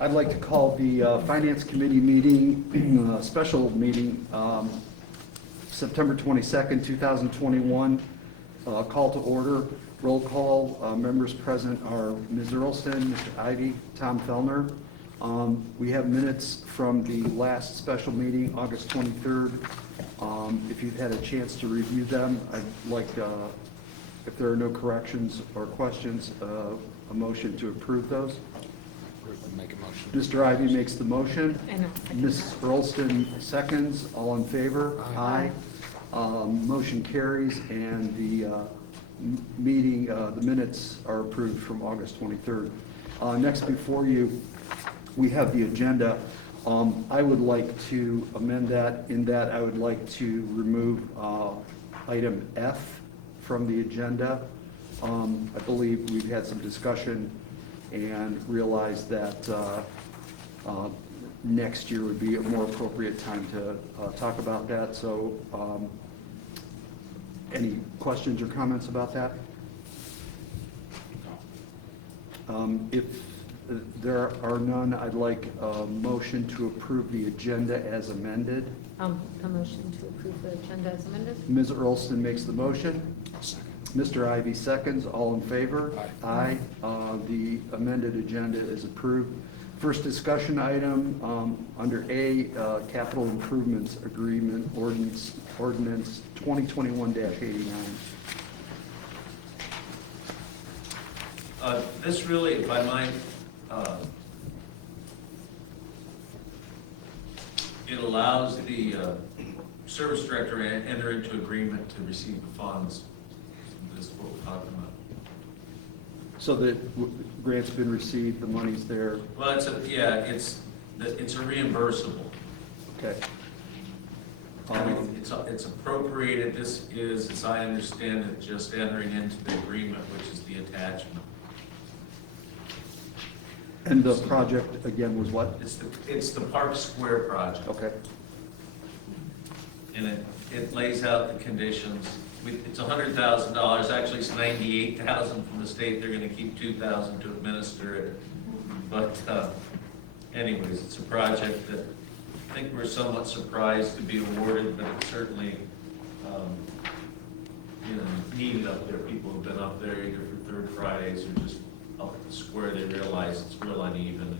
I'd like to call the Finance Committee meeting, special meeting, September 22nd, 2021. Call to order. Roll call. Members present are Ms. Earlston, Mr. Ivy, Tom Fellner. We have minutes from the last special meeting, August 23rd. If you've had a chance to review them, I'd like, if there are no corrections or questions, a motion to approve those. Make a motion. Mr. Ivy makes the motion. And Ms. Earlston seconds. All in favor? Aye. Motion carries, and the meeting, the minutes are approved from August 23rd. Next before you, we have the agenda. I would like to amend that, in that I would like to remove item F from the agenda. I believe we've had some discussion and realized that next year would be a more appropriate time to talk about that. So any questions or comments about that? If there are none, I'd like a motion to approve the agenda as amended. a motion to approve the agenda as amended. Ms. Earlston makes the motion. Second. Mr. Ivy seconds. All in favor? Aye. Aye. The amended agenda is approved. First discussion item, under A, Capital Improvements Agreement Ordinance 2021-89. This really, if I might, it allows the service director to enter into agreement to receive the funds. This is what we're talking about. So the grant's been received, the money's there. Well, it's a reimbursable. Okay. It's appropriated. This is, as I understand it, just entering into the agreement, which is the attachment. And the project, again, was what? It's the Park Square project, Okay. and it lays out the conditions. It's $100,000. Actually, it's $98,000 from the state. They're going to keep $2,000 to administer it. But anyways, it's a project that I think we're somewhat surprised to be awarded, but it's certainly needed up there. People have been up there either for Third Fridays or just up at the square. They realize it's real uneven and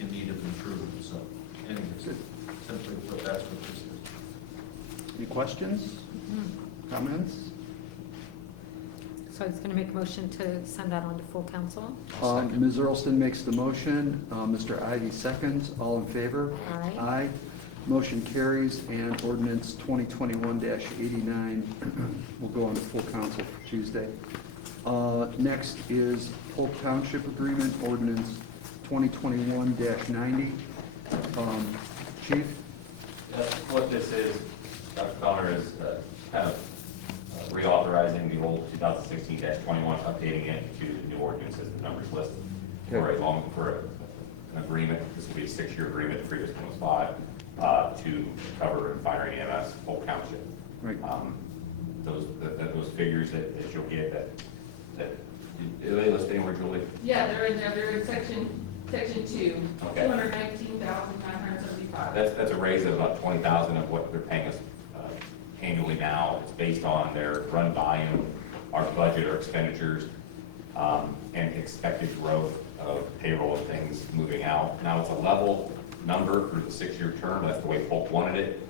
in need of improvement. So anyways, simply put, that's what this is. Any questions? Comments? So I was going to make a motion to send that on to full council. Ms. Earlston makes the motion. Mr. Ivy seconds. All in favor? Aye. Aye. Motion carries, and ordinance 2021-89 will go on to full council for Tuesday. Next is Polk Township Agreement, ordinance 2021-90. Chief? What this is, Dr. Connor, is kind of reauthorizing the old 2016-21, updating it to the new ordinances, the numbers listed. Okay. For an agreement, this will be a 6-year agreement, the previous one was 5, to cover fire and EMS Polk Township. Right. Those figures that you'll get that are they listed anywhere, Julie? Yeah, they're in there, they're in section 2, Okay. 219,975. That's a raise of about 20,000 of what they're paying us annually now. It's based on their run volume, our budget, our expenditures, and expected growth of payroll and things moving out. Now it's a level number for the 6-year term. That's the way Polk wanted it.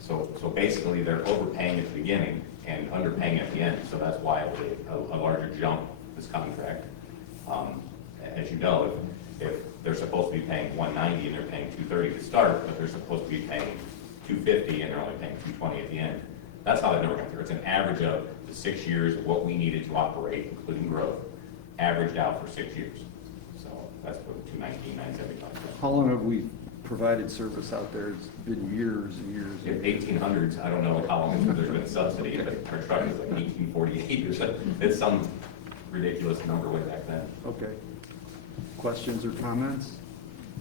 So basically they're overpaying at the beginning and underpaying at the end. So that's why it was a larger jump this contract. As you know, if they're supposed to be paying $190 and they're paying $230 to start, but they're supposed to be paying $250 and they're only paying $220 at the end. That's how that number got there. It's an average of the 6 years of what we needed to operate, including growth, averaged out for 6 years. So that's what 219,975. How long have we provided service out there? It's been years and years. In 1800s, I don't know how long there's been subsidy, but our truck is like 1848 or something. It's some ridiculous number way back then. Okay. Questions or comments?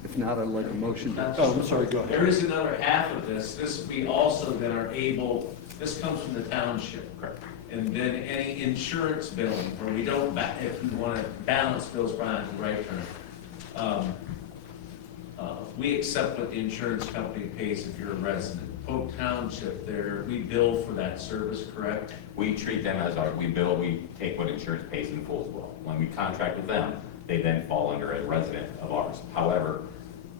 If not, I'd like a motion. Oh, I'm sorry, go ahead. There is another half of this. We also then are able, this comes from the township. Correct. And then any insurance billing, where we don't, if we want to balance bills, Brian, right turn. we accept what the insurance company pays if you're a resident. Polk Township there, we bill for that service, correct? We treat them as we bill, we take what insurance pays in full as well. When we contract with them, they then fall under a resident of ours. However,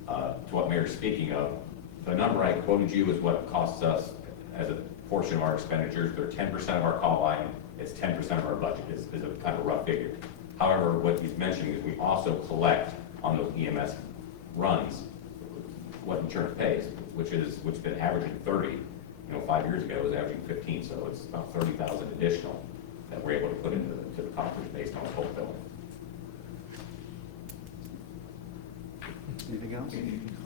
to what Mayor's speaking of, the number I quoted you is what costs us as a portion of our expenditures. They're 10% of our call volume, it's 10% of our budget, is a kind of a rough figure. However, what he's mentioning is we also collect on those EMS runs what insurance pays, which has been averaging 30. 5 years ago it was averaging 15, so it's about 30,000 additional that we're able to put into the coffers based on the whole bill. Anything else?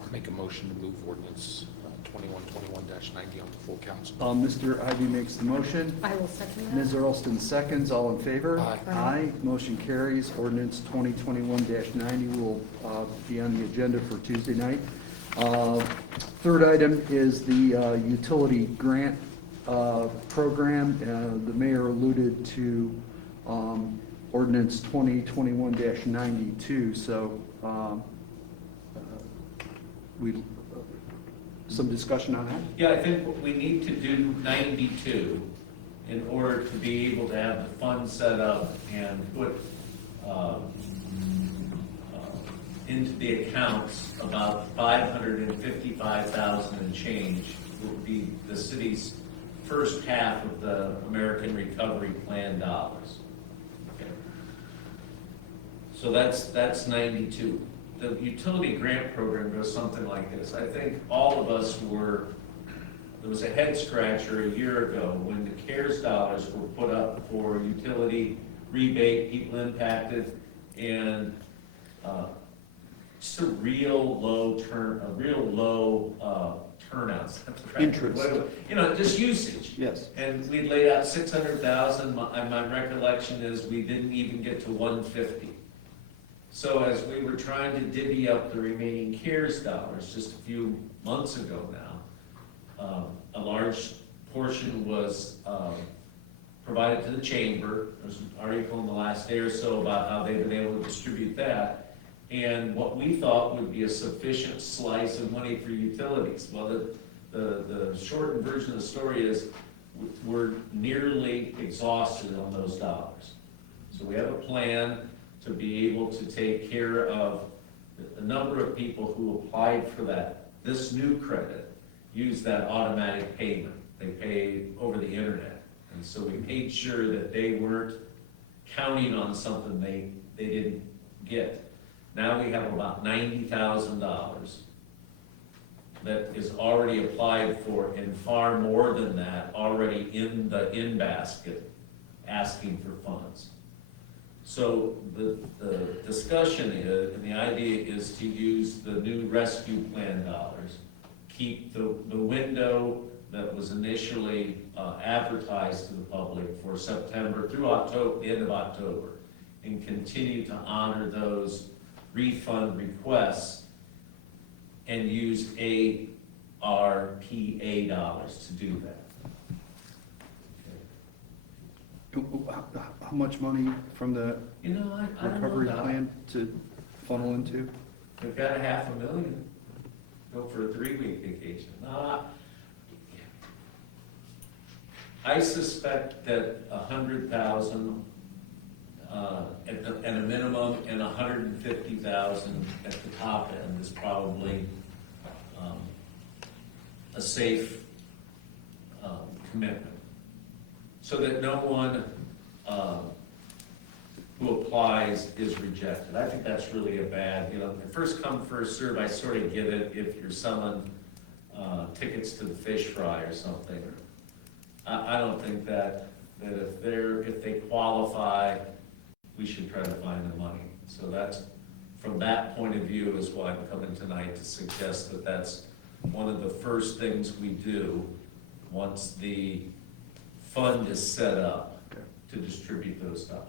I'll make a motion to move ordinance 2121-90 on the full council. Mr. Ivy makes the motion. I will second that. Ms. Earlston seconds. All in favor? Aye. Aye. Motion carries. Ordinance 2021-90 will be on the agenda for Tuesday night. Third item is the utility grant program. The mayor alluded to ordinance 2021-92, so some discussion on that? Yeah, I think what we need to do 92 in order to be able to have the fund set up and put into the accounts about 555,000 and change would be the city's first half of the American Recovery Plan dollars. Okay. So that's 92. The utility grant program goes something like this. I think all of us there was a head scratcher a year ago when the CARES dollars were put up for utility rebate, people impacted, and just a real low turnouts. Interest. Just usage. Yes. And we laid out 600,000, and my recollection is we didn't even get to 150. So as we were trying to divvy up the remaining CARES dollars just a few months ago now, a large portion was provided to the chamber. There's an article in the last day or so about how they've been able to distribute that. And what we thought would be a sufficient slice of money for utilities. Well, the shortened version of the story is we're nearly exhausted on those dollars. So we have a plan to be able to take care of the number of people who applied for this new credit, use that automatic payment. They pay over the internet. And so we made sure that they weren't counting on something they didn't get. Now we have about $90,000 that is already applied for, and far more than that already in the basket asking for funds. So the discussion is, and the idea is to use the new rescue plan dollars, keep the window that was initially advertised to the public for September through October, the end of October, and continue to honor those refund requests and use ARPA dollars to do that. How much money from the I don't recovery know. plan to funnel into? We've got $500,000. Go for a 3-week vacation. I suspect that 100,000 at a minimum and 150,000 at the top end is probably a safe commitment, so that no one who applies is rejected. I think that's really a bad, first come, first serve. I sort of get it if you're selling tickets to the fish fry or something. I don't think that if they qualify, we should try to find the money. So that's, from that point of view, is why I'm coming tonight to suggest that that's one of the first things we do once the fund is set up to distribute those dollars.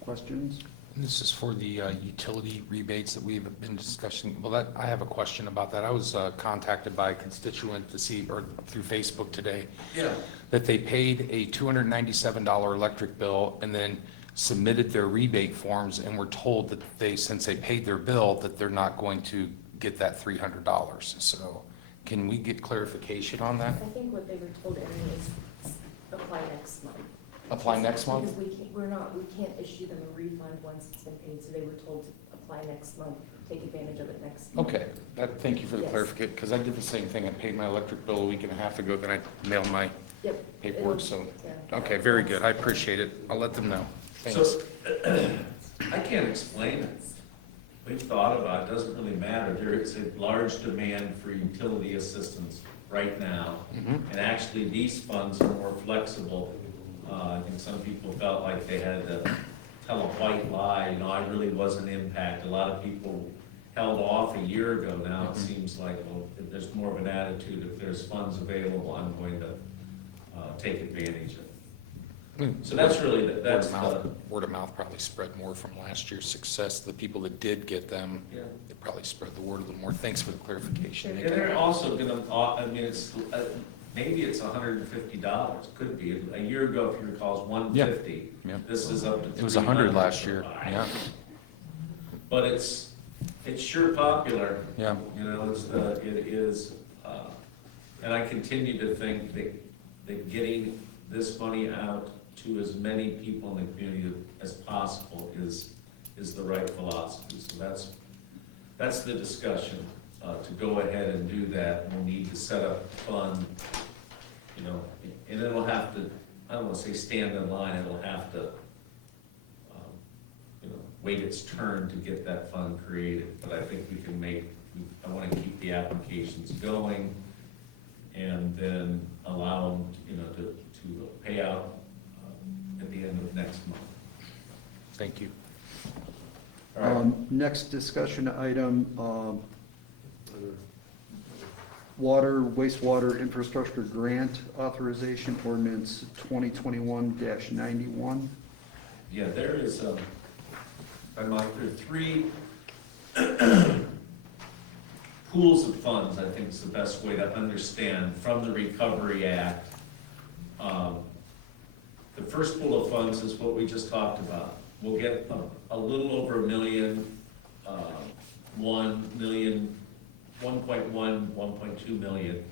Questions? This is for the utility rebates that we've been discussing. Well, I have a question about that. I was contacted by a constituent through Facebook today, Yeah. that they paid a $297 electric bill, and then submitted their rebate forms and were told that they, since they paid their bill, that they're not going to get that $300. So can we get clarification on that? I think what they were told, Erin, is apply next month. Apply next month? Because we can't issue them a refund once it's been paid, so they were told to apply next month, take advantage of it next month. Okay, thank you for the Yes. clarification, because I did the same thing. I paid my electric bill a week and a half ago, then I mailed my Yep. paperwork, so, Yeah. okay, very good. I appreciate it. I'll let them know. Thanks. So, I can't explain it. We've thought about it, doesn't really matter. There is a large demand for utility assistance right now. Mhm. And actually, these funds are more flexible. I think some people felt like they had to tell a white lie, I really wasn't impacted. A lot of people held off a year ago. Now it seems like, well, if there's more of an attitude, if there's funds available, I'm going to take advantage of it. So that's really, that's the, Word of mouth probably spread more from last year's success. The people that did get them, yeah. it probably spread the word a little more. Thanks for the clarification. And they're also gonna, I mean, it's, maybe it's $150, could be. A year ago, if you recall, it was $150. Yeah. This is up to $300. It was 100 last year, yeah. But it's sure popular. Yeah. It is, and I continue to think that getting this money out to as many people in the community as possible is the right philosophy. So that's the discussion, to go ahead and do that. We'll need to set up a fund, and it'll have to, I don't want to say stand in line, it'll have to, wait its turn to get that fund created. But I think we can I want to keep the applications going and then allow them, to pay out at the end of next month. Thank you. All right. Next discussion item, water, wastewater infrastructure grant authorization ordinance 2021-91. Yeah, there is, there are three pools of funds, I think is the best way to understand, from the Recovery Act. The first pool of funds is what we just talked about. We'll get a little over $1 million, 1.2 million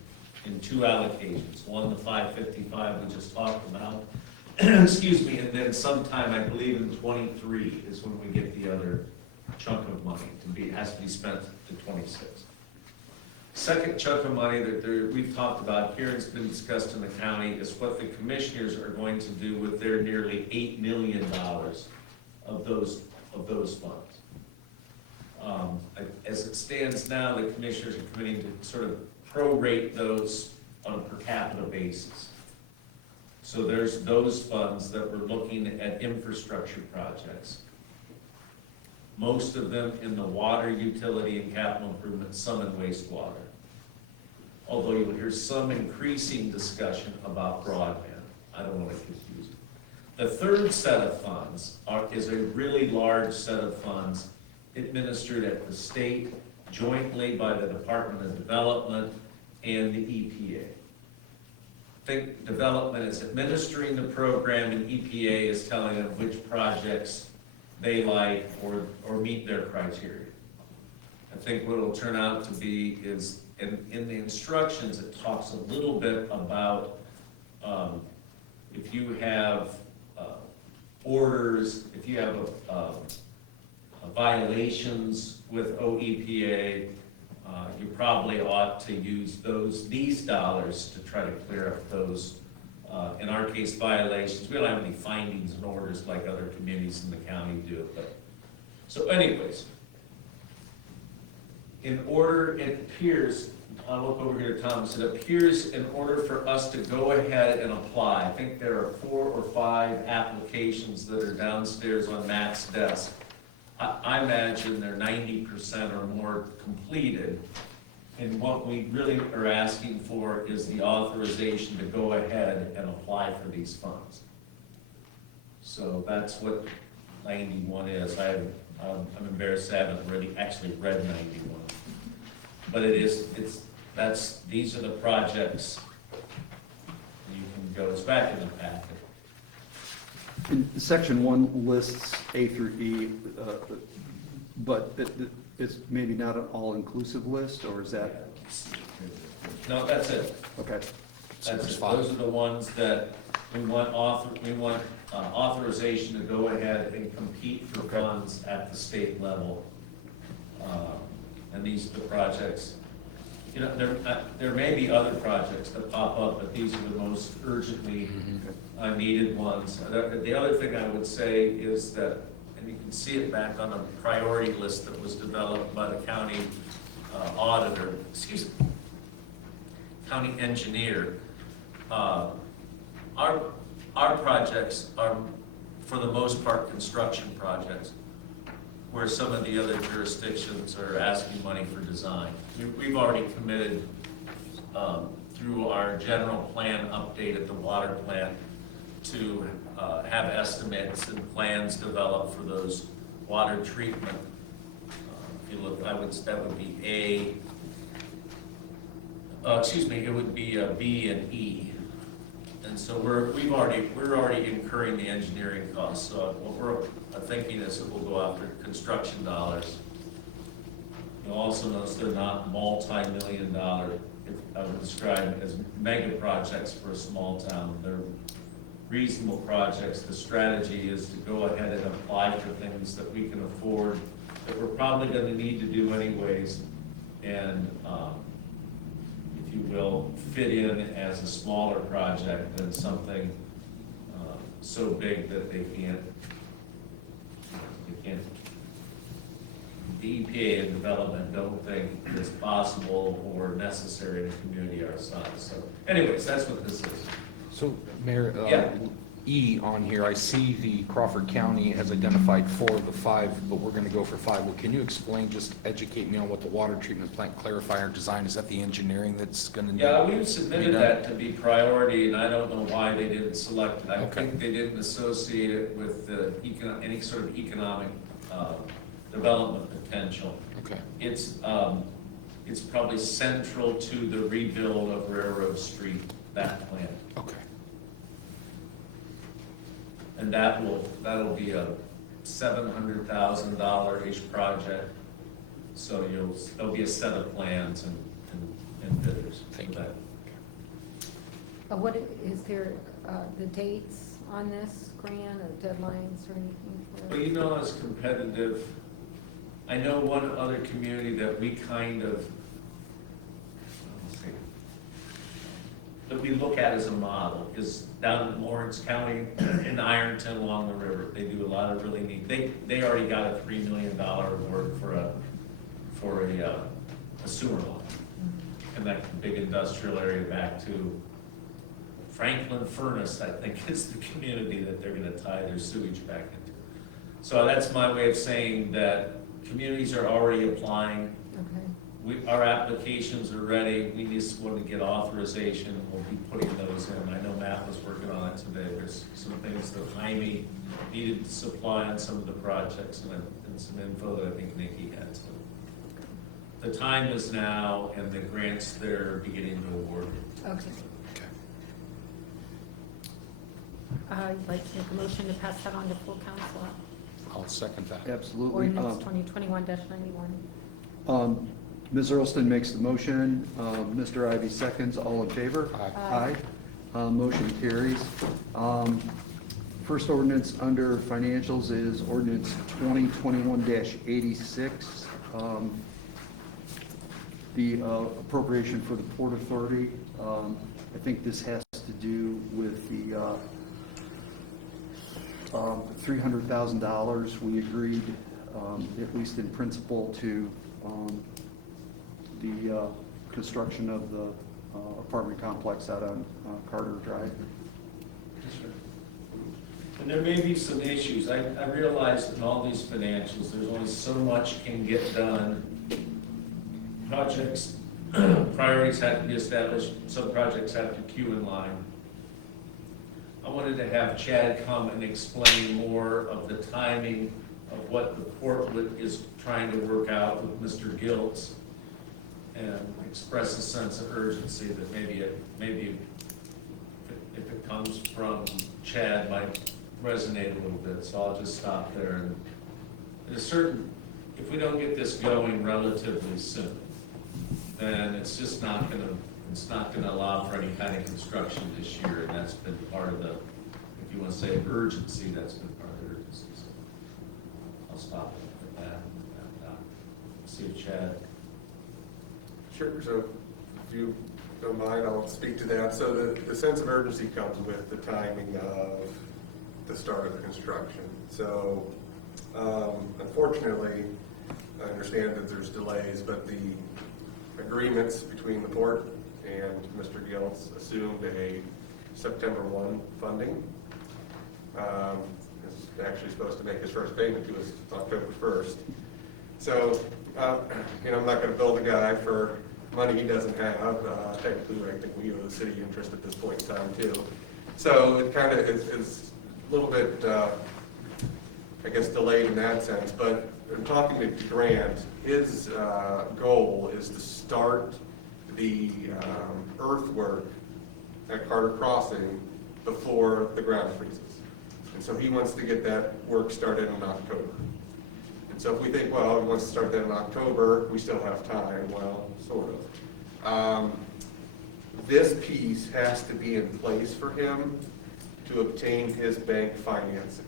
in two allocations. One, the 555 we just talked about, excuse me, and then sometime, I believe in '23 is when we get the other chunk of money it has to be spent to '26. Second chunk of money that we've talked about here, it's been discussed in the county, is what the commissioners are going to do with their nearly $8 million of those funds. As it stands now, the commissioners are committing to sort of prorate those on a per capita basis. So there's those funds that we're looking at infrastructure projects. Most of them in the water, utility, and capital improvement, some in wastewater. Although you'll hear some increasing discussion about broadband. I don't want to confuse it. The third set of funds is a really large set of funds administered at the state jointly by the Department of Development and the EPA. Think development is administering the program and EPA is telling them which projects they like or meet their criteria. I think what it'll turn out to be is, in the instructions, it talks a little bit about if you have orders, if you have violations with OEPA, you probably ought to use these dollars to try to clear up those, in our case, violations. We don't have any findings and orders like other communities in the county do. So anyways, in order, it appears, I'll look over here, Thomas, it appears in order for us to go ahead and apply, I think there are 4 or 5 applications that are downstairs on Matt's desk. I imagine they're 90% or more completed. And what we really are asking for is the authorization to go ahead and apply for these funds. So that's what 91 is. I'm embarrassed I haven't actually read 91. But these are the projects. You can go, it's back in the packet. Section 1 lists A through E, but it's maybe not an all-inclusive list, or is that, No, that's it. okay, So That's there's it. five. Those are the ones that we want authorization to go ahead and compete for Okay. funds at the state level. And these are the projects, you know, there may be other projects that pop up, but these are the most urgently needed ones. The other thing I would say is that, and you can see it back on a priority list that was developed by the county auditor, county engineer. Our projects are, for the most part, construction projects, where some of the other jurisdictions are asking money for design. We've already committed, through our general plan update at the water plant, to have estimates and plans developed for those water treatment. If you look, that would be it would be a B and E. And so we're already incurring the engineering costs. So what we're thinking is that we'll go after construction dollars. You'll also notice they're not multi-million-dollar, I would describe it as mega projects for a small town. They're reasonable projects. The strategy is to go ahead and apply for things that we can afford, that we're probably gonna need to do anyways, and, if you will, fit in as a smaller project than something so big that they can't, the EPA and development don't think it's possible or necessary in a community our size. So anyways, that's what this is. So, Mayor, Yeah. E on here, I see the Crawford County has identified 4 of the 5, but we're gonna go for 5. Well, can you explain, just educate me on what the water treatment plant clarifier design, is that the engineering that's gonna? Yeah, we've submitted done. that to be priority, and I don't know why they didn't select it. I Okay. think they didn't associate it with the any sort of economic development potential. Okay, It's probably central to the rebuild of Railroad Street, that plant. okay. And that'll be a $700,000-ish project. So there'll be a set of plans and bidders for Thank you. that. What is there, the dates on this grant or deadlines or anything? for Well, you know, as competitive, I know one other community that we kind of, let's see, that we look at as a model is down in Lawrence County, in Ironton along the river. They do a lot of really neat, they already got a $3 million award for a sewer line. Connect the big industrial area back to Franklin Furnace, I think is the community that they're gonna tie their sewage back into. So that's my way of saying that communities are already applying. Okay, Our applications are ready, we just want to get authorization, we'll be putting those in. I know Matt was working on it today, there's some things that Jaime needed to supply on some of the projects and some info that I think Nikki had. So the time is now, and the grants they're beginning to award. okay. Okay. I'd like to make a motion to pass that on to full council. I'll second that. absolutely. Ordinance 2021-91. Ms. Earlston makes the motion, Mr. Ivy seconds, all in favor? Aye. Motion carries. First ordinance under financials is ordinance 2021-86. The appropriation for the Port Authority. I think this has to do with the $300,000 we agreed, at least in principle, to the construction of the apartment complex out on Carter Drive. And there may be some issues. I realize in all these financials, there's only so much can get done. Projects, priorities have to be established, some projects have to queue in line. I wanted to have Chad come and explain more of the timing of what the port is trying to work out with Mr. Giltz, and express a sense of urgency that maybe if it comes from Chad, might resonate a little bit, so I'll just stop there. And there's certain, if we don't get this going relatively soon, then it's just not gonna, it's not gonna allow for any kind of construction this year, and that's been part of the, if you wanna say urgency, that's been part of the urgency. So I'll stop at that, and see if Chad. Sure, so if you don't mind, I'll speak to that. So the sense of urgency comes with the timing of the start of the construction. So unfortunately, I understand that there's delays, but the agreements between the port and Mr. Giltz assumed a September 1 funding. He's actually supposed to make his first payment to us October 1st. So, I'm not going to build a guy for money he doesn't have. Technically, I think we owe the city interest at this point in time, too. So it kind of is a little bit, I guess, delayed in that sense. But in talking to Grant, his goal is to start the earthwork at Carter Crossing before the ground freezes. And so he wants to get that work started in October. And so if we think, well, he wants to start that in October, we still have time. Well, sort of. This piece has to be in place for him to obtain his bank financing.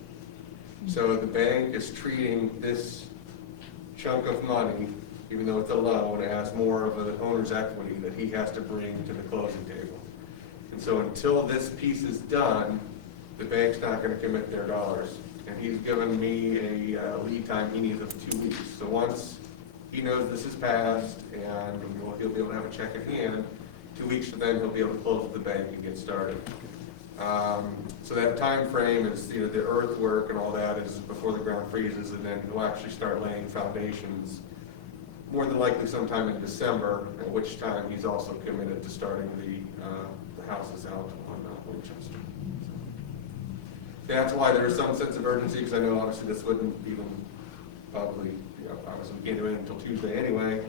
So the bank is treating this chunk of money, even though it's a loan, as more of an owner's equity that he has to bring to the closing table. And so until this piece is done, the bank's not going to commit their dollars. And he's given me a lead time he needs of 2 weeks. So once he knows this is passed and he'll be able to have a check in hand, 2 weeks from then he'll be able to close with the bank and get started. So that time frame is, the earthwork and all that is before the ground freezes, and then we'll actually start laying foundations more than likely sometime in December, at which time he's also committed to starting the houses out on Winchester. That's why there is some sense of urgency, because I know obviously this wouldn't even probably, obviously we can't do it until Tuesday anyway.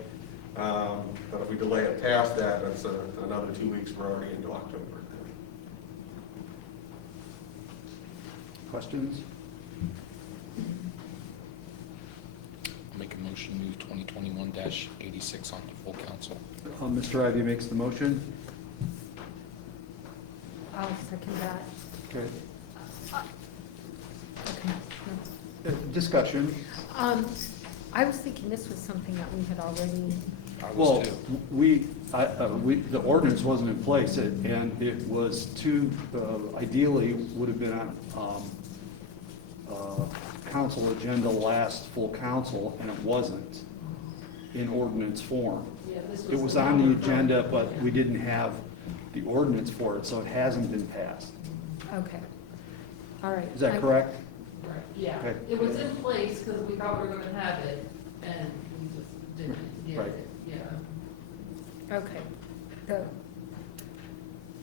But if we delay it past that, that's another 2 weeks, we're already into October. Questions? I'll make a motion to move 2021-86 on to full council. Mr. Ivy makes the motion. I'll second that. Okay. Okay. Discussion. I was thinking this was something that we had already, I Well, was too. the ordinance wasn't in place, and it was ideally would have been on council agenda last full council, and it wasn't in ordinance form. Yeah, this It was on the agenda, but we didn't have the ordinance for it, so it hasn't been passed. okay. All right. Is that correct? Right, yeah, Okay. it was in place because we thought we were gonna have it, and we just didn't get Right. it, yeah. Okay.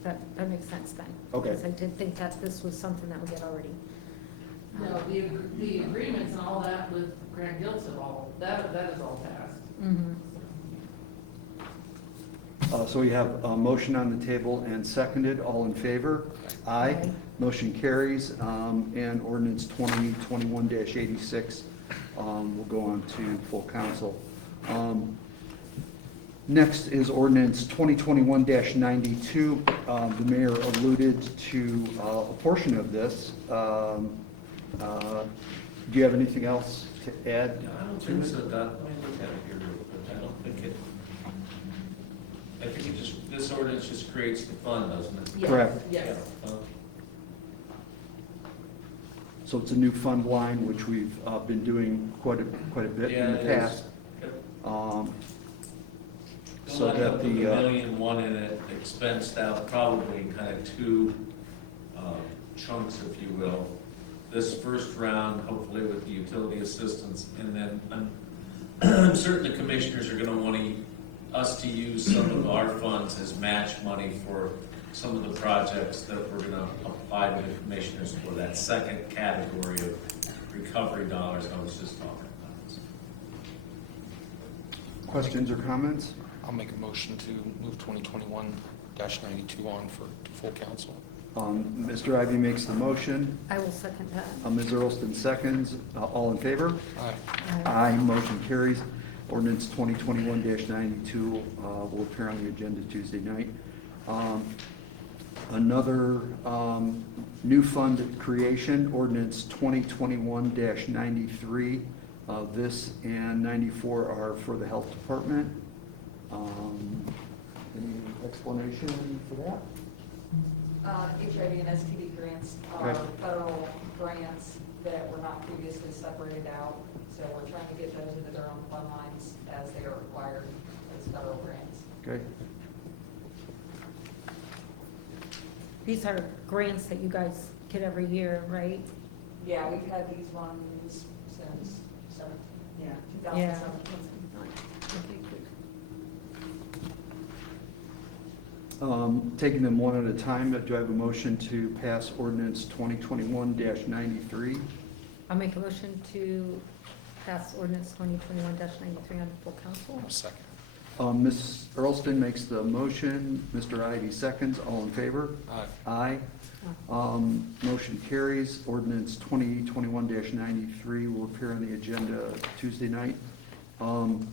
That makes sense then. Okay. Because I did think that this was something that we had already. No, the agreements and all that with Grant Giltz and all, that is all passed. Mhm. So we have a motion on the table and seconded. All in favor? Aye. Aye. Motion carries, and ordinance 2021-86 will go on to full council. Next is ordinance 2021-92. The mayor alluded to a portion of this. Do you have anything else to add? I don't think so, Doc. Let me look at it here real quick. I don't think it, I think it just, this ordinance just creates the fund, doesn't it? Yes, Correct. Yes. So it's a new fund line, which we've been doing quite a bit Yeah, in the it is. past. Yep. So We'll end up that with the, $1.1 million in it, expensed out probably kind of two chunks, if you will. This first round, hopefully with the utility assistance, and then I'm certain the commissioners are gonna want us to use some of our funds as match money for some of the projects that we're gonna apply to the commissioners for that second category of recovery dollars I was just talking about. questions or comments? I'll make a motion to move 2021-92 on for to full council. Mr. Ivy makes the motion. I will second that. Ms. Earlston seconds. All in favor? Aye. Aye, motion carries. Ordinance 2021-92 will appear on the agenda Tuesday night. Another new fund creation, ordinance 2021-93. This and 94 are for the health department. Any explanation for that? HIV and STD grants are Okay. federal grants that were not previously separated out. So we're trying to get those into their own fund lines as they are required as federal grants. Okay. These are grants that you guys get every year, right? Yeah, we've had these ones since 2017. Okay, good. Taking them one at a time, do I have a motion to pass ordinance 2021-93? I'll make a motion to pass ordinance 2021-93 on full council. I'll second. Ms. Earlston makes the motion, Mr. Ivy seconds, all in favor? Aye. Aye. Motion carries. Ordinance 2021-93 will appear on the agenda Tuesday night. Do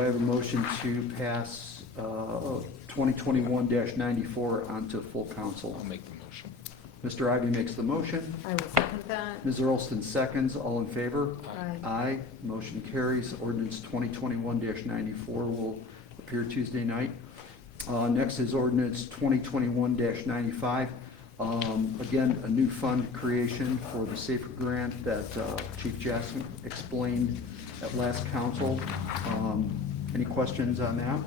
I have a motion to pass 2021-94 onto full council? I'll make the motion. Mr. Ivy makes the motion. I will second that. Ms. Earlston seconds, all in favor? Aye. Aye. Motion carries. Ordinance 2021-94 will appear Tuesday night. Next is ordinance 2021-95. Again, a new fund creation for the SAFER grant that Chief Jackson explained at last council. Any questions on that?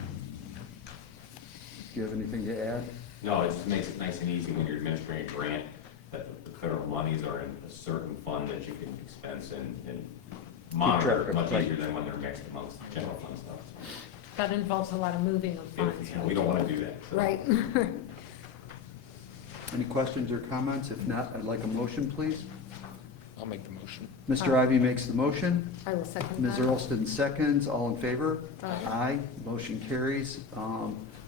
Do you have anything to add? No, it just makes it nice and easy when you're administering a grant, that the federal monies are in a certain fund that you can expense and track monitor of, much right. easier than when they're mixed amongst the general fund stuff. That involves a lot of moving of funds. We don't want to do that. so. Right. Any questions or comments? If not, I'd like a motion, please. I'll make the motion. Mr. Ivy makes the motion. I will second Ms. that. Earlston seconds. All in favor? Aye. Motion carries.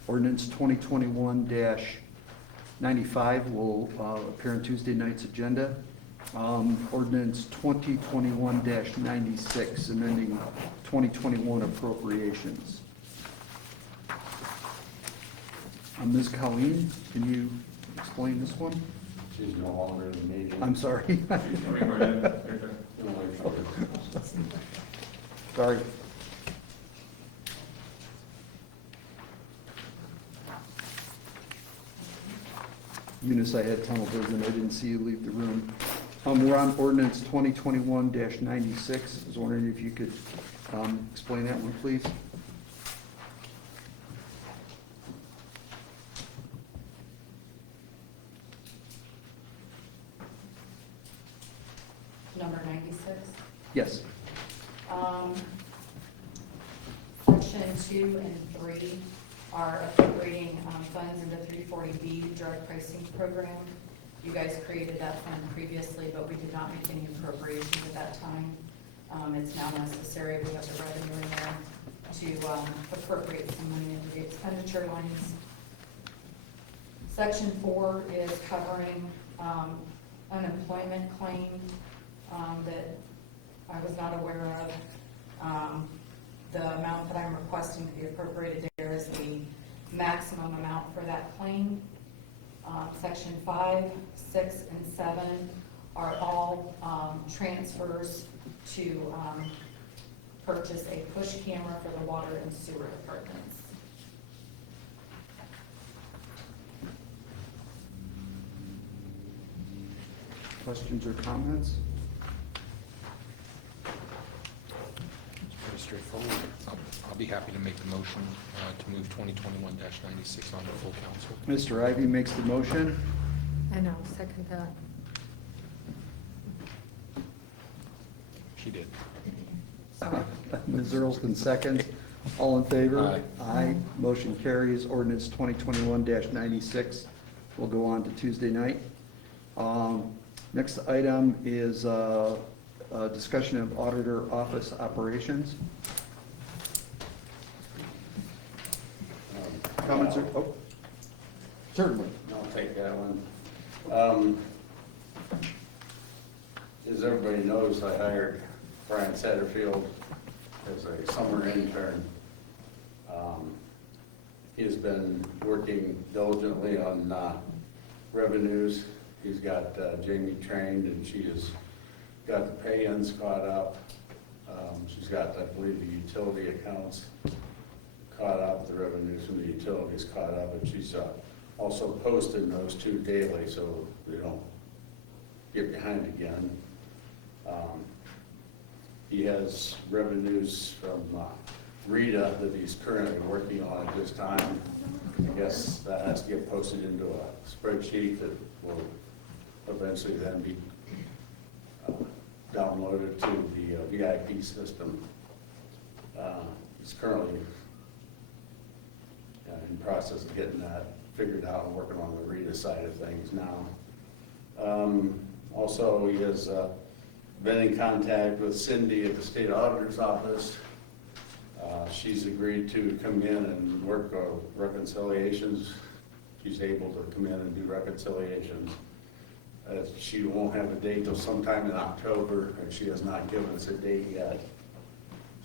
Ordinance 2021-95 will appear on Tuesday night's agenda. Ordinance 2021-96, amending 2021 appropriations. Ms. Colleen, can you explain this one? She's no longer in the meeting. I'm sorry. Sorry. Eunice, I had tunnel vision, I didn't see you leave the room. We're on ordinance 2021-96. I was wondering if you could explain that one, please. Number 96. Yes. Section 2 and 3 are appropriating funds in the 340B drug pricing program. You guys created that fund previously, but we did not make any appropriations at that time. It's now necessary, we have the revenue in there to appropriate some money into the expenditure lines. Section 4 is covering unemployment claim that I was not aware of. The amount that I'm requesting to be appropriated there is the maximum amount for that claim. Section 5, 6, and 7 are all transfers to purchase a push camera for the water and sewer departments. Questions or comments? It's pretty straightforward. I'll be happy to make the motion to move 2021-96 on to full council. Mr. Ivy makes the motion. And I'll second that. She did. Ms. Earlston seconds. All in favor? Aye. Aye. Motion carries. Ordinance 2021-96 will go on to Tuesday night. Next item is a discussion of auditor office operations. Comments or, oh, Certainly. I'll take that one. As everybody knows, I hired Brian Satterfield as a summer intern. He has been working diligently on revenues. He's got Jamie trained, and she has got the pay-ins caught up. She's got, I believe, the utility accounts caught up, the revenues from the utilities caught up, and she's also posting those two daily so we don't get behind again. He has revenues from Rita that he's currently working on at this time. I guess that has to get posted into a spreadsheet that will eventually then be downloaded to the VIP system. He's currently in process of getting that figured out and working on the Rita side of things now. Also, he has been in contact with Cindy at the State Auditor's Office. She's agreed to come in and work reconciliations. She's able to come in and do reconciliations. She won't have a date till sometime in October, and she has not given us a date yet.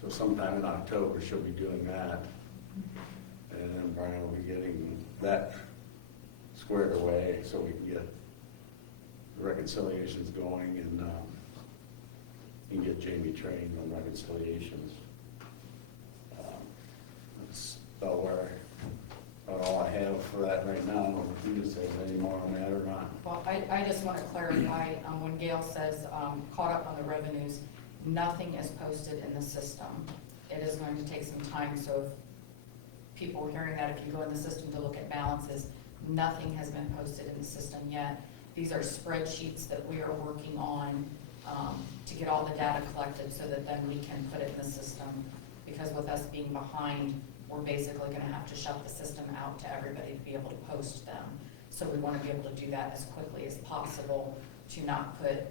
So sometime in October, she'll be doing that. And then Brian will be getting that squared away so we can get the reconciliations going and get Jamie trained on reconciliations. That's about all I have for that right now. I don't know if you just have any more on that or not. Well, I just want to clarify, when Gail says caught up on the revenues, nothing is posted in the system. It is going to take some time, so if people are hearing that, if you go in the system to look at balances, nothing has been posted in the system yet. These are spreadsheets that we are working on to get all the data collected so that then we can put it in the system. Because with us being behind, we're basically going to have to shut the system out to everybody to be able to post them. So we want to be able to do that as quickly as possible to not put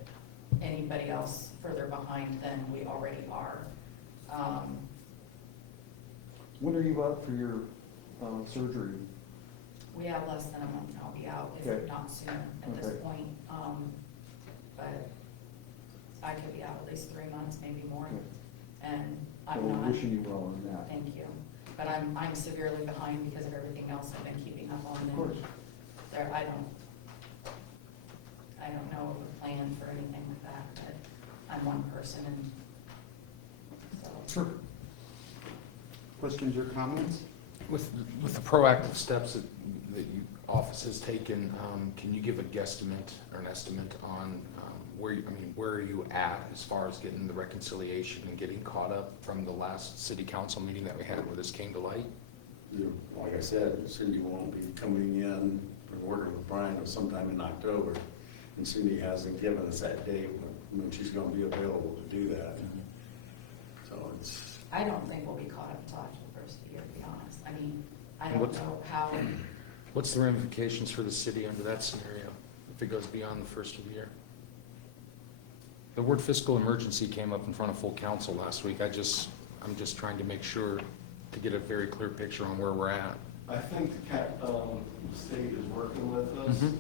anybody else further behind than we already are. When are you up for your surgery? We have less than a month and I'll be out, if Okay. not sooner at this Okay. point. But I could be out at least 3 months, maybe more. Okay. And So I'm we're not, wishing you well on that. thank you. But I'm severely behind because of everything else I've been keeping up on. Of and course. There, I don't know of a plan for anything like that, but I'm one person and so. Sure. Questions or comments? With the proactive steps that your office has taken, can you give a guesstimate or an estimate on where are you at as far as getting the reconciliation and getting caught up from the last city council meeting that we had where this came to light? Like I said, Cindy won't be coming in and working with Brian until sometime in October. And Cindy hasn't given us that date when she's going to be available to do that. So it's, I don't think we'll be caught up until after the first of the year, to be honest. I mean, I And don't what's- know how, What's the ramifications for the city under that scenario if it goes beyond the first of the year? The word fiscal emergency came up in front of full council last week. I'm just trying to make sure to get a very clear picture on where we're at. I think the state is working with us, Mhm.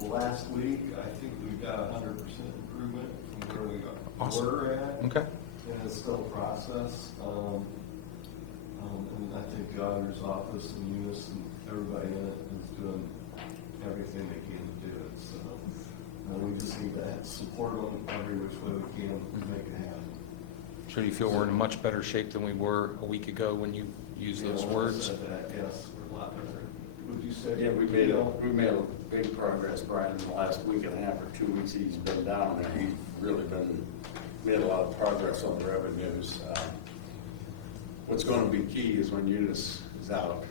and last week, I think we got 100% improvement from where we Awesome. were at, Okay. and it's still a process. And I think the auditor's office and Eunice and everybody in it is doing everything they can to do it, so we just need to support them every which way we can to make it happen. So do you feel we're in much better shape than we were a week ago when you used those You know, words? said that, yes, we're a lot better. Would you say? yeah, we made a big progress, Brian, in the last week and a half or 2 weeks he's been down there. He's really made a lot of progress on the revenues. What's going to be key is when Eunice is out.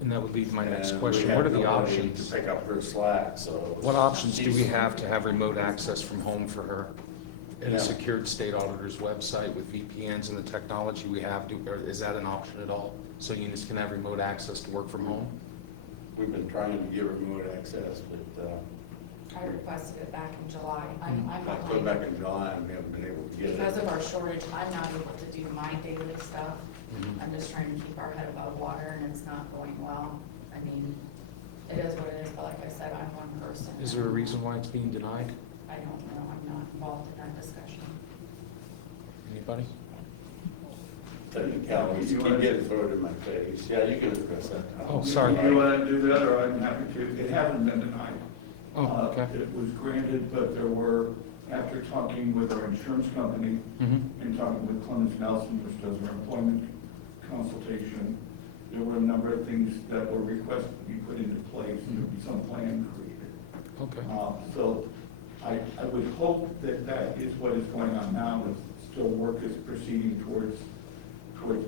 And that would be my next And question. we What are have the nobody options? to pick up her slack, so. What options do we have to have remote access from home for her? In Yeah. a secured state auditor's website with VPNs and the technology we have, or is that an option at all? So Eunice can have remote access to work from home? We've been trying to give remote access, but I requested it back in July. I'm I put behind. back in July and we haven't been able to get it. Because of our shortage, I'm not able to do my daily stuff. Mhm. I'm just trying to keep our head above water and it's not going well. I mean, it is what it is, but like I said, I'm one person. Is there a reason why it's being denied? I don't know, I'm not involved in that discussion. Anybody? Technicalities, you keep getting thrown in my face. Yeah, you can address that. Tom. Oh, sorry. If you want to do that, or I'm happy to. It hasn't been denied. Oh, okay. It was granted, but there were, after talking with our insurance company Mm-hmm. and talking with Clemens Nelson, which does our employment consultation, there were a number of things that were requested to be put into place, and there'd be some plan created. Okay. So I would hope that that is what is going on now, is still work is proceeding towards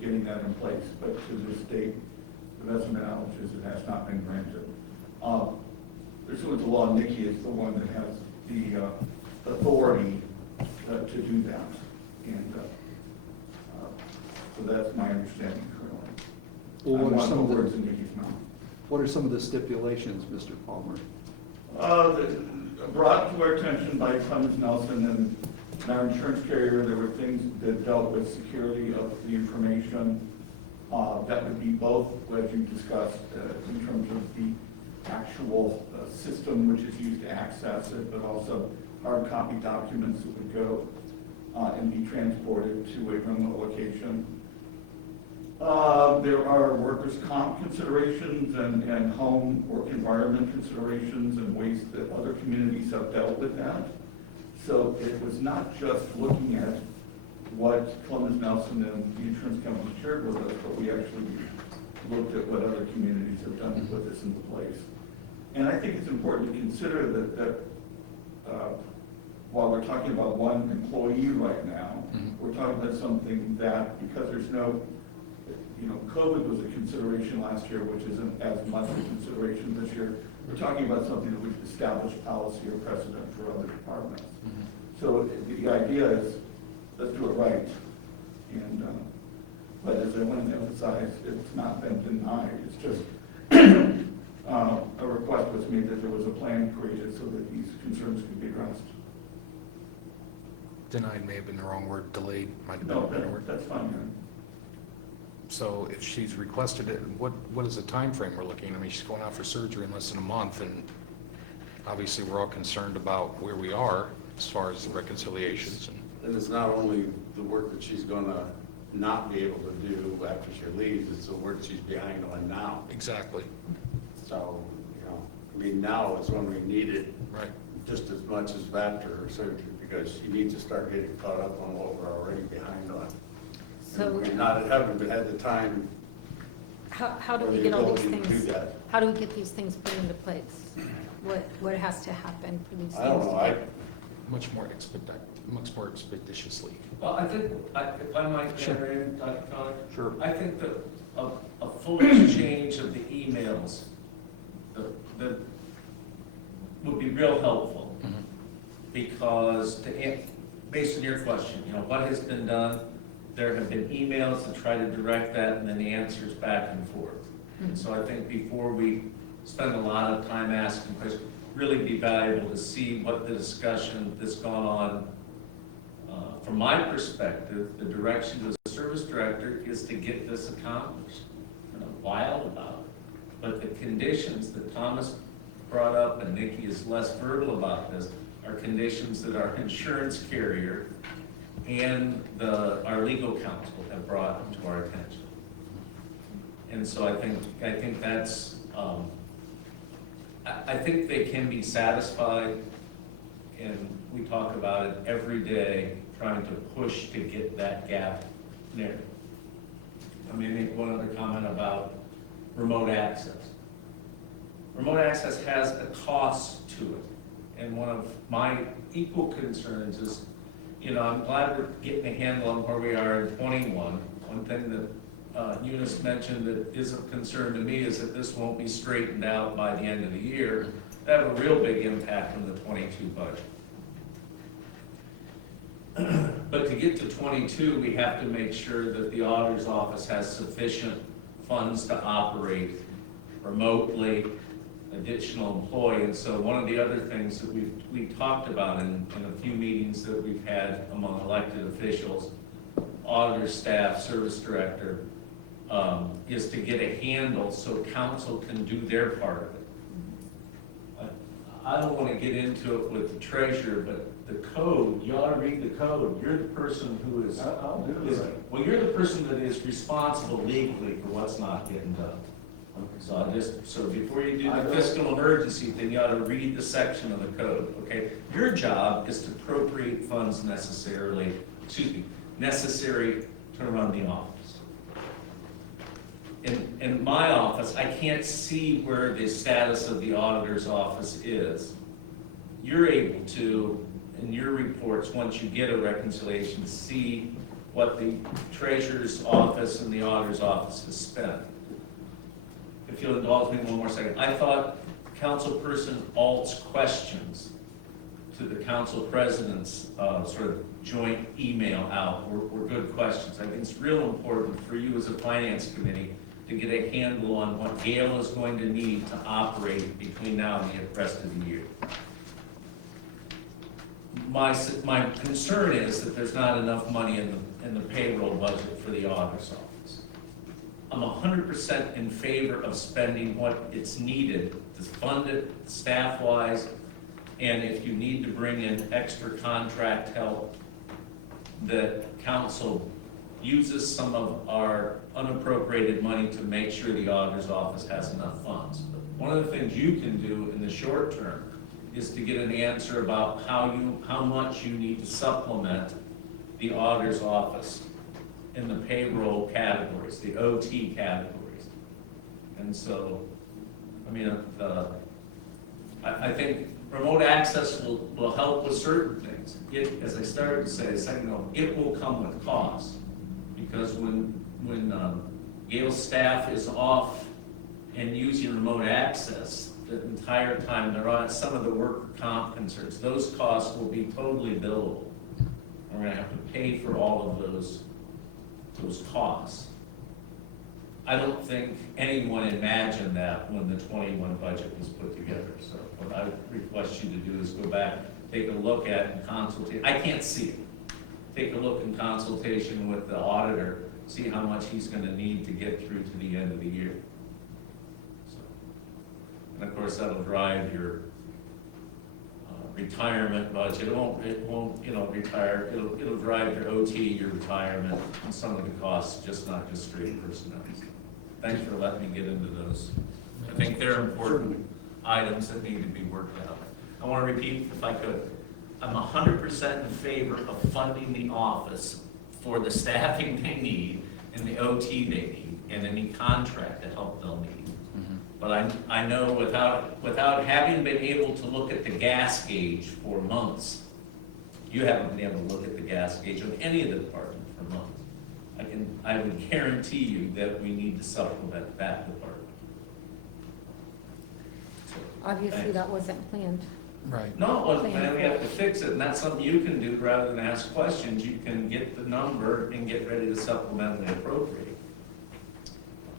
getting that in place, but to this date, the best of my knowledge is it has not been granted. Pursuant to law, Nikki is the one that has the authority to do that, and so that's my understanding currently. Well, I what are want some the of the- words in Nikki's mouth. What are some of the stipulations, Mr. Palmer? Brought to our attention by Clemens Nelson and our insurance carrier, there were things that dealt with security of the information. That would be both, as you discussed, in terms of the actual system which is used to access it, but also hard copy documents that would go and be transported to a remote location. There are workers' comp considerations and home work environment considerations and ways that other communities have dealt with that. So it was not just looking at what Clemens Nelson and the insurance company shared with us, but we actually looked at what other communities have done to put this into place. And I think it's important to consider that while we're talking about one employee right now, we're talking about something that, because there's no, COVID was a consideration last year, which isn't as much a consideration this year. We're talking about something that we've established policy or precedent for other departments. So the idea is, let's do it right. And, but as I want to emphasize, it's not been denied. It's just a request was made that there was a plan created so that these concerns could be addressed. Denied may have been the wrong word, delayed might have been No, a better word. that's fine, man. So if she's requested it, what is the time frame we're looking? I mean, she's going out for surgery in less than a month, and obviously we're all concerned about where we are as far as the reconciliations. And it's not only the work that she's gonna not be able to do after she leaves, it's the work she's behind on now. Exactly. So, now is when we need it. Right. Just as much as after her surgery, because she needs to start getting caught up on what we're already behind on. So Haven't had the time how do or we the get all these ability to do things, that. how do we get these things put into place? What has to happen for these things? I don't know, Much more expeditiously. Well, I think, if I might, Dr. Conner? Sure. I think that a full exchange of the emails that would be real helpful. Because based on your question, what has been done, there have been emails to try to direct that and then the answers back and forth. And so I think before we spend a lot of time asking questions, really be valuable to see what the discussion that's gone on. From my perspective, the direction of the service director is to get this accomplished. I'm wild about it. But the conditions that Thomas brought up, and Nikki is less verbal about this, are conditions that our insurance carrier and our legal counsel have brought to our attention. And so I think that's, I think they can be satisfied, and we talk about it every day, trying to push to get that gap narrowed. Let me make one other comment about remote access. Remote access has a cost to it. And one of my equal concerns is, I'm glad we're getting a handle on where we are in 21. One thing that Eunice mentioned that is of concern to me is that this won't be straightened out by the end of the year. That have a real big impact on the 22 budget. But to get to 22, we have to make sure that the auditor's office has sufficient funds to operate remotely, additional employee. And so one of the other things that we talked about in a few meetings that we've had among elected officials, auditor staff, service director, is to get a handle so council can do their part of it. I don't wanna get into it with the treasurer, but the code, you ought to read the code. You're the person who is. I'll do is- that. Well, you're the person that is responsible legally for what's not getting done. So before you do the fiscal emergency thing, you ought to read the section of the code, okay? Your job is to appropriate funds necessary to run the office. In my office, I can't see where the status of the auditor's office is. You're able to, in your reports, once you get a reconciliation, see what the treasurer's office and the auditor's office has spent. If you'll indulge me one more second, I thought Councilperson Alt's questions to the council president's sort of joint email out were good questions. I think it's real important for you as a finance committee to get a handle on what Gale is going to need to operate between now and the rest of the year. My concern is that there's not enough money in the payroll budget for the auditor's office. I'm 100% in favor of spending what it's needed to fund it, staff-wise, and if you need to bring in extra contract help, that council uses some of our unappropriated money to make sure the auditor's office has enough funds. But one of the things you can do in the short term is to get an answer about how much you need to supplement the auditor's office in the payroll categories, the OT categories. And so, I mean, I think remote access will help with certain things. As I started to say a second ago, it will come with costs. Because when Gale's staff is off and using remote access, the entire time they're on some of the worker comp concerns, those costs will be totally billable. And we're gonna have to pay for all of those costs. I don't think anyone imagined that when the 21 budget was put together. So what I request you to do is go back, take a look at and consultate. I can't see it. Take a look in consultation with the auditor, see how much he's gonna need to get through to the end of the year. So, and of course, that'll drive your retirement budget. It won't, retire. It'll drive your OT, your retirement, and some of the costs, not just straight personnel. Thanks for letting me get into those. I think they're important items that need to be worked out. I want to repeat, if I could, I'm 100% in favor of funding the office for the staffing they need and the OT they need and any contract that help they'll need. But I know without having been able to look at the gas gauge for months, you haven't been able to look at the gas gauge of any of the departments for months. I would guarantee you that we need to supplement that department. Obviously, Thanks. that wasn't planned. Right. No, it wasn't planned. We have to fix it, and that's something you can do rather than ask questions. You can get the number and get ready to supplement and appropriate.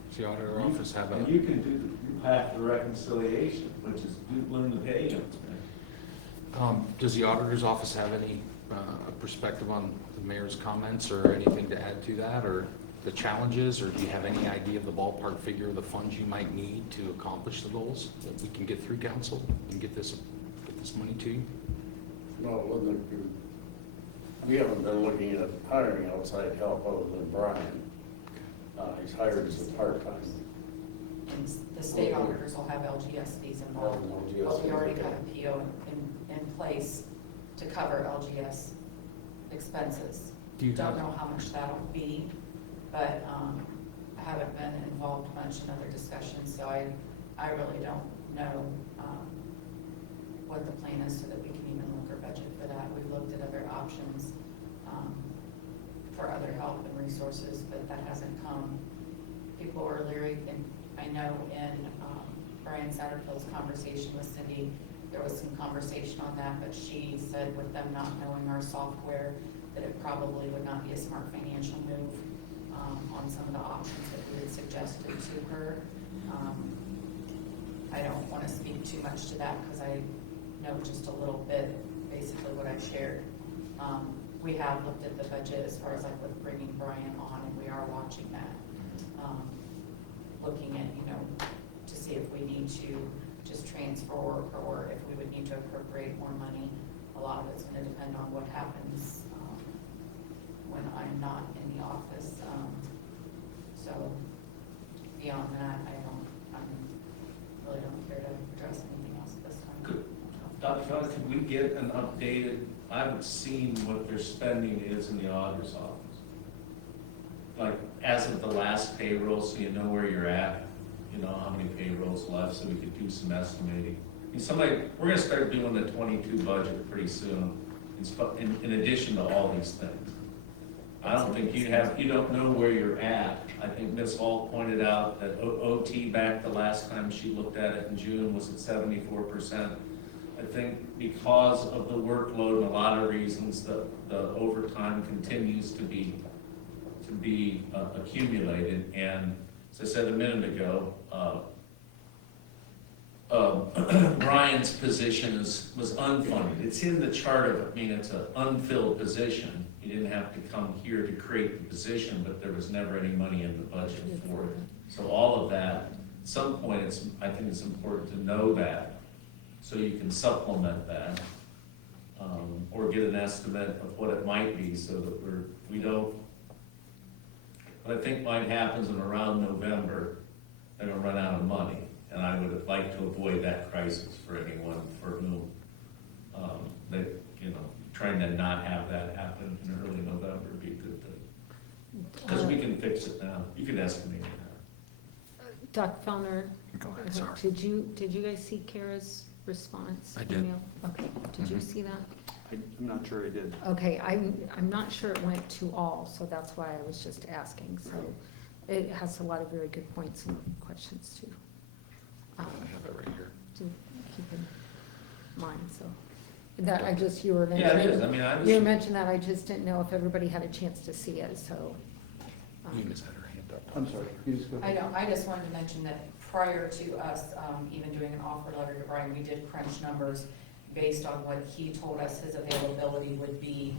Does the auditor office have And a, you can do half the reconciliation, which is learn the payments. does the auditor's office have any perspective on the mayor's comments or anything to add to that, or the challenges, or do you have any idea of the ballpark figure of the funds you might need to accomplish the goals that we can get through council and get this money to you? No, we haven't been looking at hiring outside help other than Brian. He's hired as a part-time. And the state auditors will have LGS fees involved, LGS but we already fees, have okay. a PO in place to cover LGS expenses. Do you Don't have- know how much that'll be, but I haven't been involved much in other discussions, so I really don't know what the plan is so that we can even look our budget for that. We've looked at other options for other help and resources, but that hasn't come. People were leery, and I know in Brian Satterfield's conversation with Cindy, there was some conversation on that, but she said with them not knowing our software, that it probably would not be a smart financial move on some of the options that we had suggested to her. I don't want to speak too much to that because I know just a little bit, basically what I shared. We have looked at the budget as far as like with bringing Brian on, and we are watching that. Looking at, to see if we need to just transfer, or if we would need to appropriate more money. A lot of it's gonna depend on what happens, when I'm not in the office. So beyond that, I really don't care to address anything else at this time. Good. Dr. Feld, could we get an updated, I haven't seen what their spending is in the auditor's office. Like, as of the last payroll, so you know where you're at, you know, how many payrolls left, so we could do some estimating. I mean, we're gonna start doing the 22 budget pretty soon, in addition to all these things. I don't think you don't know where you're at. I think Ms. Hall pointed out that OT back the last time she looked at it in June was at 74%. I think because of the workload and a lot of reasons, the overtime continues to be accumulated. And as I said a minute ago, Brian's position was unfunded. It's in the chart of, I mean, it's an unfilled position. He didn't have to come here to create the position, but there was never any money in the budget for it. So all of that, at some point, I think it's important to know that, so you can supplement that, or get an estimate of what it might be, so that we don't, what I think might happen is in around November, they're gonna run out of money. And I would like to avoid that crisis for anyone for whom, that, you know, trying to not have that happen in early November would be a good thing. Because we can fix it now. You can estimate it now. Dr. Fellner? Go ahead, sorry. Did you guys see Kara's response? I did. Email? Okay, did you see that? I'm not sure I did. Okay, I'm not sure it went to all, so that's why I was just asking. So it has a lot of very good points and questions too. I have it right here. To keep in mind, so. That you were Yeah, mentioning. it is. I mean, You mentioned that, I just didn't know if everybody had a chance to see it, so. Eunice had her hand up. I'm sorry. You just go I ahead. know, I just wanted to mention that prior to us even doing an offer letter to Brian, we did crunch numbers based on what he told us his availability would be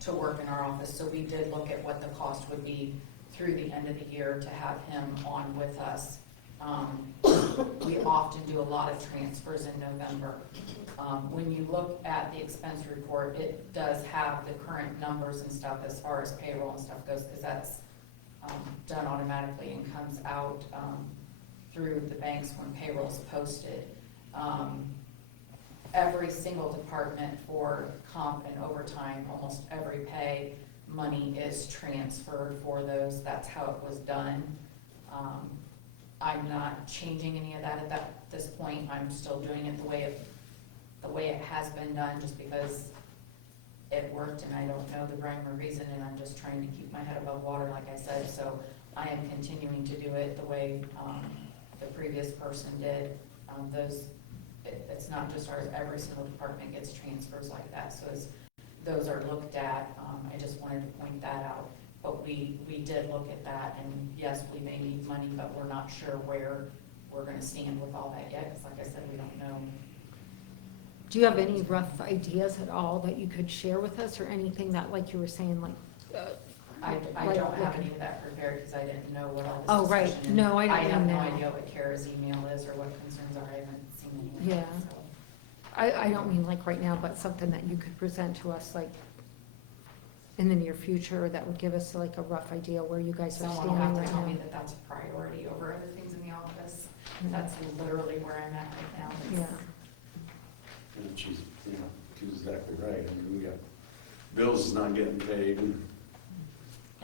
to work in our office. So we did look at what the cost would be through the end of the year to have him on with us. We often do a lot of transfers in November. When you look at the expense report, it does have the current numbers and stuff as far as payroll and stuff goes, because that's done automatically and comes out through the banks when payroll's posted. Every single department for comp and overtime, almost every pay money is transferred for those. That's how it was done. I'm not changing any of that at this point. I'm still doing it the way it has been done, just because it worked and I don't know the rhyme or reason, and I'm just trying to keep my head above water, like I said. So I am continuing to do it the way the previous person did. It's not just ours, every single department gets transfers like that. So as those are looked at, I just wanted to point that out. But we did look at that, and yes, we may need money, but we're not sure where we're gonna stand with all that yet, because like I said, we don't know. Do you have any rough ideas at all that you could share with us, or anything that, like you were saying, like? I like don't have looking- any of that prepared, because I didn't know what all this Oh, right. discussion is. No, I don't I have know no now. idea what Kara's email is or what concerns are. I haven't seen any of Yeah. that, so. I don't mean like right now, but something that you could present to us, like, in the near future, that would give us like a rough idea where you guys are Someone standing will have right to tell me now. that that's a priority over other things in the office. Yeah. That's literally where I'm at right now. Yeah, And she's exactly right. I mean, we got bills is not getting paid. And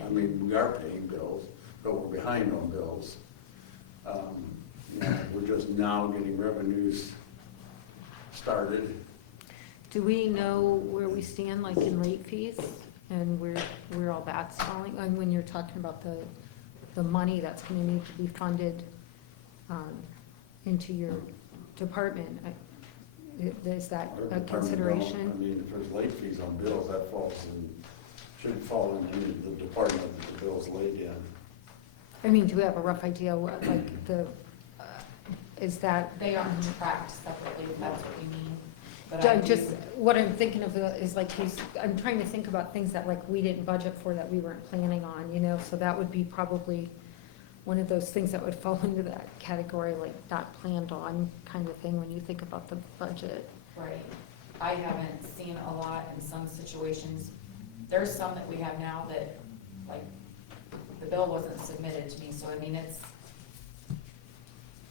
I mean, we are paying bills, but we're behind on bills. You know, we're just now getting revenues started. do we know where we stand, like in late fees, and where all that's falling? And when you're talking about the money that's gonna need to be funded into your department, is that Our a department don't- consideration? I mean, if there's late fees on bills, that falls in, should fall in the department that the bill's late in. I mean, do we have a rough idea, what, like, is that? They aren't tracked separately, if that's what you mean. But Yeah, I do- just, what I'm thinking of is like, I'm trying to think about things that like we didn't budget for, that we weren't planning on, you know, so that would be probably one of those things that would fall into that category, like not planned on kind of thing when you think about the budget. Right. I haven't seen a lot in some situations. There's some that we have now that, like, the bill wasn't submitted to me, so I mean, it's,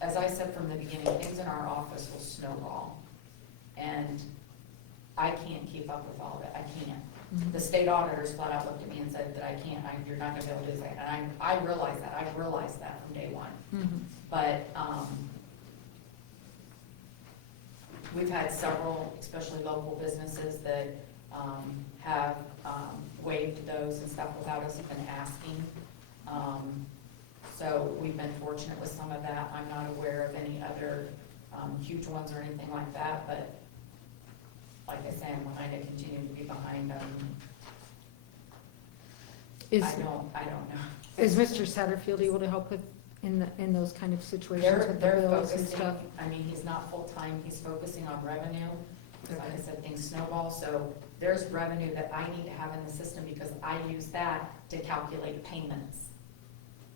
as I said from the beginning, things in our office will snowball. And I can't keep up with all of it, I can't. The state auditors flat out looked at me and said that I can't, you're not gonna be able to do that. And I realize that, I've realized that from day one. But, we've had several, especially local businesses that, have, waived those and stuff without us even asking. So we've been fortunate with some of that. I'm not aware of any other, huge ones or anything like that, but like I say, I'm behind, I continue to be behind, Is, I don't know. is Mr. Satterfield able to help with, in those kind of situations with the They're bills and focusing, stuff? I mean, he's not full-time, he's focusing on revenue. Like I said, things snowball, so there's revenue that I need to have in the system because I use that to calculate payments.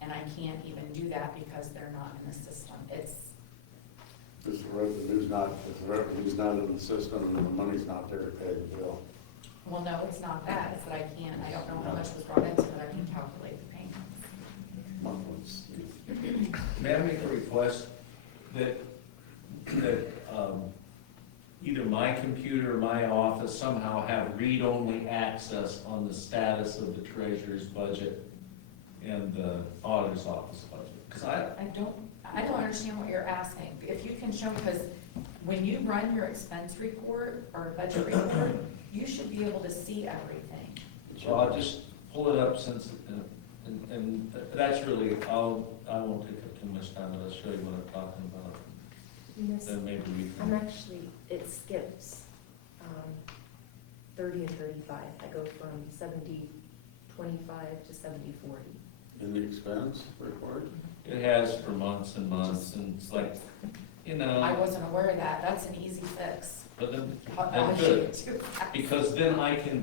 And I can't even do that because they're not in the system. It's, If the revenue's not in the system and the money's not there to pay the bill. well, no, it's not that, it's that I don't know how much was brought in so that I can calculate the payments. May I make a request that either my computer or my office somehow have read-only access on the status of the treasurer's budget and the auditor's office budget? Because I don't understand what you're asking. If you can show, because when you run your expense report or budget report, you should be able to see everything. well, I'll just pull it up since, and that's really, I won't take up too much time, but I'll show you what I'm talking about. Miss, Then maybe we I'm can. actually, it skips 30 and 35. I go from 70-25 to 70-40. In the expense report? It has for months and months, and it's like, I know, wasn't aware of that. That's an easy fix. but then, I'll that's show good. you too. Because then I can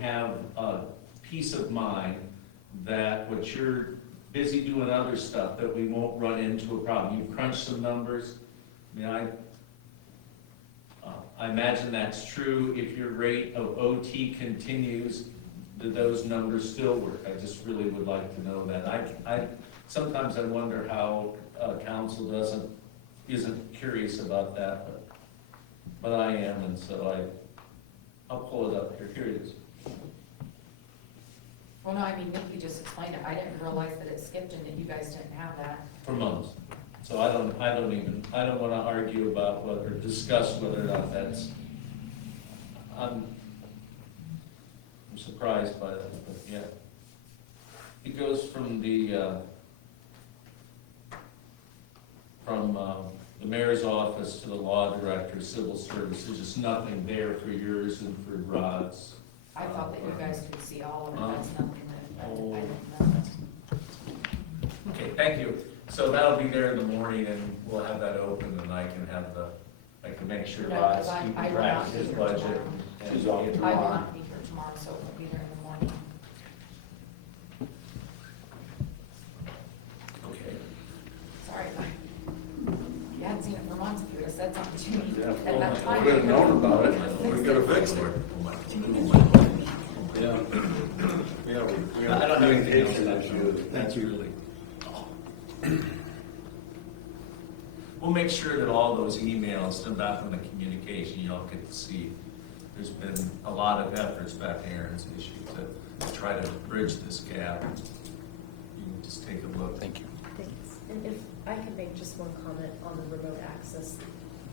have a peace of mind that what you're busy doing other stuff, that we won't run into a problem. You've crunched some numbers. I mean, I imagine that's true. If your rate of OT continues, do those numbers still work? I just really would like to know that. Sometimes I wonder how council isn't curious about that, but I am, and so I'll pull it up here. Here it is. Well, no, I mean, Nikki just explained it. I didn't realize that it skipped and that you guys didn't have that. For months. So I don't wanna argue about whether, discuss whether or not that's, I'm surprised by that, but yeah. It goes from the mayor's office to the law director, civil services, just nothing there for yours and for Rod's. I thought that you guys could see all of it. That's nothing that I Oh. didn't know. Okay, thank you. So that'll be there in the morning, and we'll have that open, and I can make sure No, Rod's 'cause I keeping will track not of be his here budget. tomorrow. and She's off get- I will not be here tomorrow, so it'll be there in the morning. Okay. Sorry. You hadn't seen it for months, if you would have said something to me Yeah, at that time. we would've known about it. We could've fixed it. Yeah. We I don't have anything else. communication issues. That's really. We'll make sure that all those emails come back on the communication, y'all get to see. There's been a lot of efforts back to Aaron's issue to try to bridge this gap. You can just take a look. Thank you. Thanks. And if I could make just one comment on the remote access.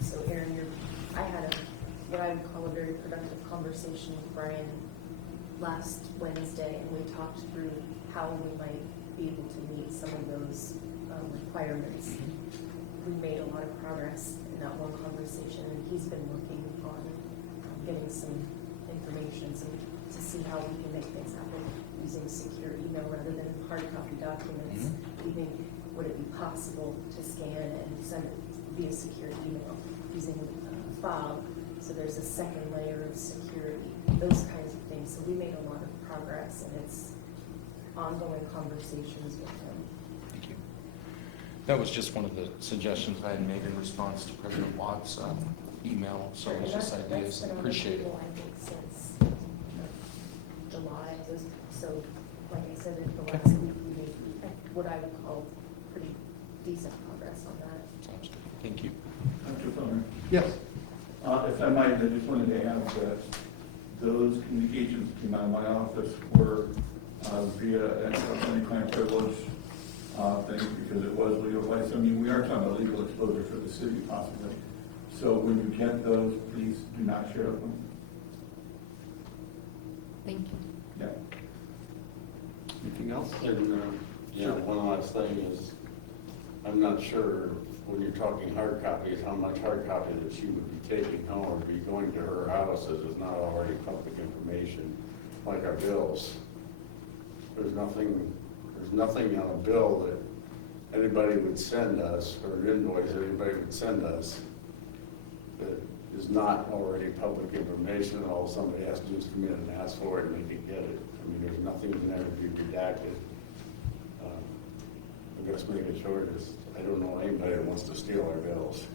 So Aaron, I had what I would call a very productive conversation with Brian last Wednesday, and we talked through how we might be able to meet some of those requirements. We made a lot of progress in that one conversation, and he's been working on getting some information to see how we can make things happen using secure email rather than hard copy documents. Even would it be possible to scan and send it via secure email using FOB? So there's a second layer of security, those kinds of things. So we made a lot of progress, and it's ongoing conversations with him. Thank you. That was just one of the suggestions I had made in response to President Watt's email, so it was just ideas. That's been on the Appreciate it. table, I think, since July, so like I said, in the last week, we made what I would call pretty decent progress on that. Sounds good. Thank you. Dr. Feldner? Yes. If I might, I just wanted to add that those communications that came out of my office were via an attorney-client privilege thing, because it was legal advice. I mean, we are talking about legal exposure for the city possibly. So when you get those, please do not share them. Thank you. Yeah. Anything else? And, yeah, one last thing is, I'm not sure, when you're talking hard copies, how much hard copy that she would be taking home or be going to her house as is not already public information, like our bills. There's nothing on a bill that anybody would send us, or an invoice anybody would send us, that is not already public information. All somebody has to do is come in and ask for it and they can get it. I mean, there's nothing in there to be redacted. I guess make it short is, I don't know anybody that wants to steal our bills.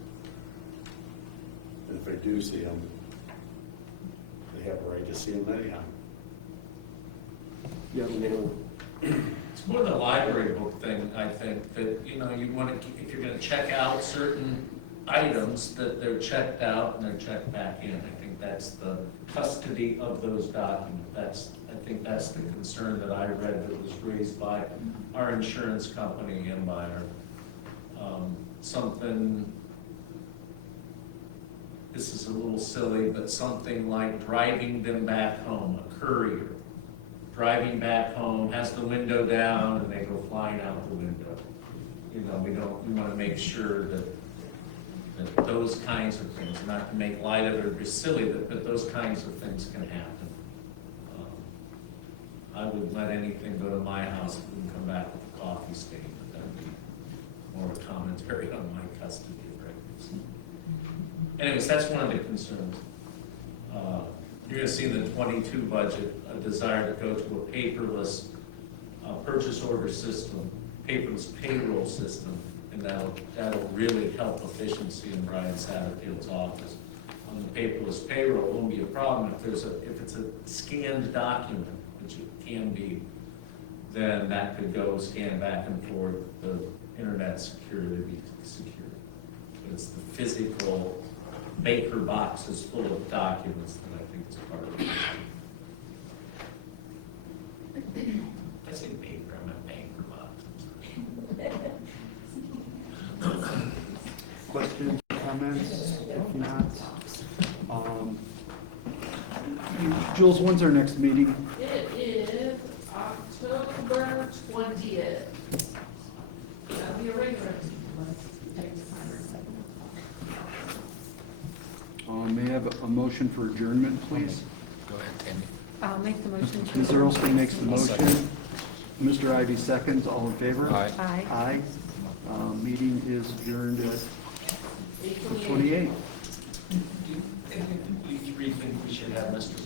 And if they do see them, they have a right to see them anyhow. Yeah, It's more the library book thing, I think, that, you know, you want to, if you're going to check out certain items, that they're checked out and they're checked back in. I think that's the custody of those documents. I think that's the concern that I read that was raised by our insurance company and by our, something, this is a little silly, but something like driving them back home, a courier. Driving back home, has the window down, and they go flying out the window. You know, we want to make sure that those kinds of things, not to make light of it or be silly, but those kinds of things can happen. I wouldn't let anything go to my house and come back with a coffee stain, but that'd be more a commentary on my custody of records. Anyways, that's one of the concerns. You're going to see in the 22 budget a desire to go to a paperless purchase order system, paperless payroll system, and that'll really help efficiency in Brian Satterfield's office. On the paperless payroll, it won't be a problem if it's a scanned document, which it can be, then that could go scan back and forth. The internet security would be secure. But it's the physical Baker boxes full of documents that I think is part of it. I say Baker, I meant Baker boxes. questions, comments? If not, Jules, when's our next meeting? It is October 20th. That'll be a regular. May I have a motion for adjournment, please? Go ahead, Tammy. I'll make the motion to. Ms. Earlston makes the I'll second. motion. Mr. Ivy seconds. All in favor? Aye. Aye. Aye. Meeting is adjourned at 8:28. 28. You three think we should have Mr.